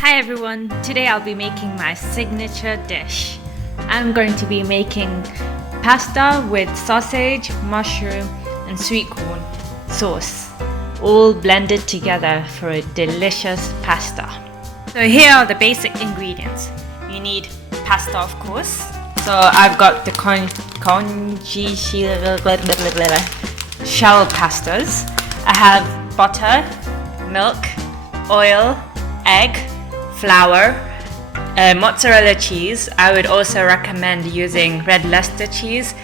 Hi everyone, today I'll be making my signature dish. I'm going to be making pasta with sausage, mushroom and sweet corn sauce, all blended together for a delicious pasta. So here are the basic ingredients. You need pasta, of course. So I've got the congee shell pastas. I have butter, milk, oil, egg, flour, mozzarella cheese. I would also recommend using red Leicester cheese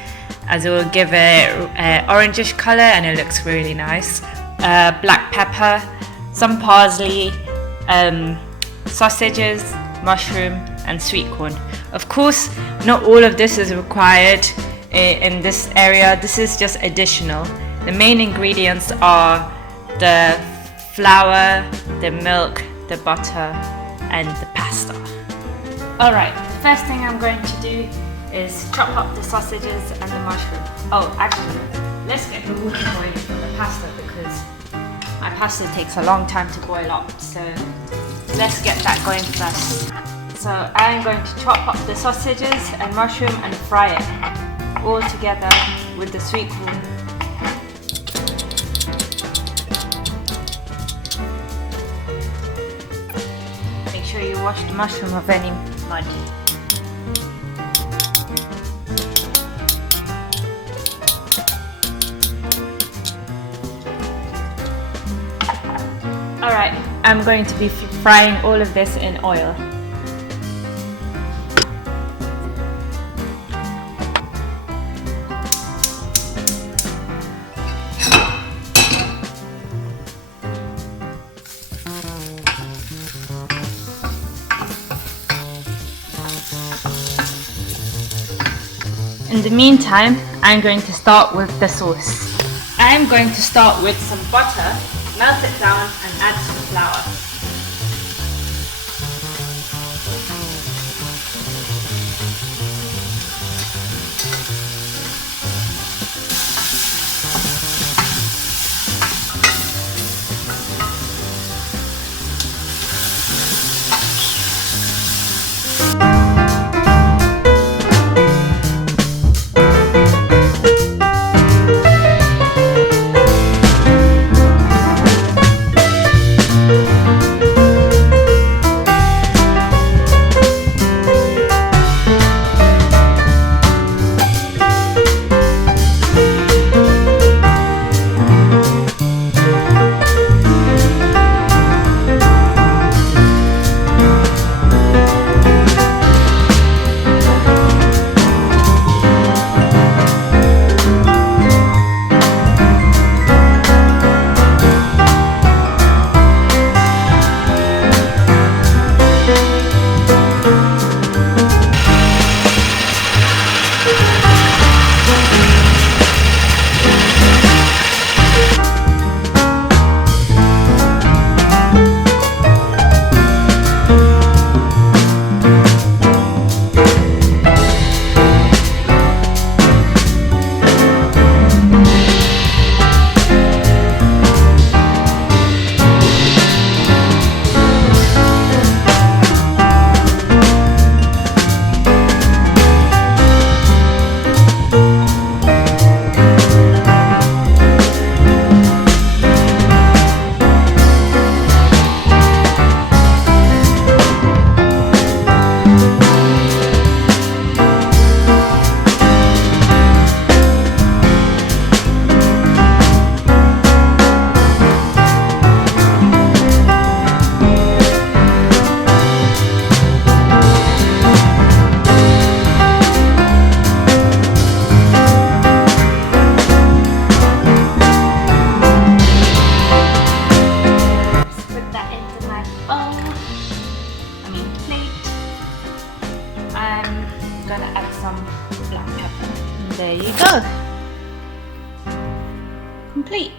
as it will give it orangish color and it looks really nice. Black pepper, some parsley, sausages, mushroom and sweet corn. Of course, not all of this is required in this area. This is just additional. The main ingredients are the flour, the milk, the butter and the pasta. Alright, the first thing I'm going to do is chop up the sausages and the mushroom. Oh, actually, let's get the water boiling for the pasta because my pasta takes a long time to boil up. So let's get that going first. So I'm going to chop up the sausages and mushroom and fry it all together with the sweet corn. Make sure you wash the mushroom of any mud. Alright, I'm going to be frying all of this in oil. In the meantime, I'm going to start with the sauce. I'm going to start with some butter, melt it down and add some flour. I'm gonna add some black pepper. And there you go. Complete.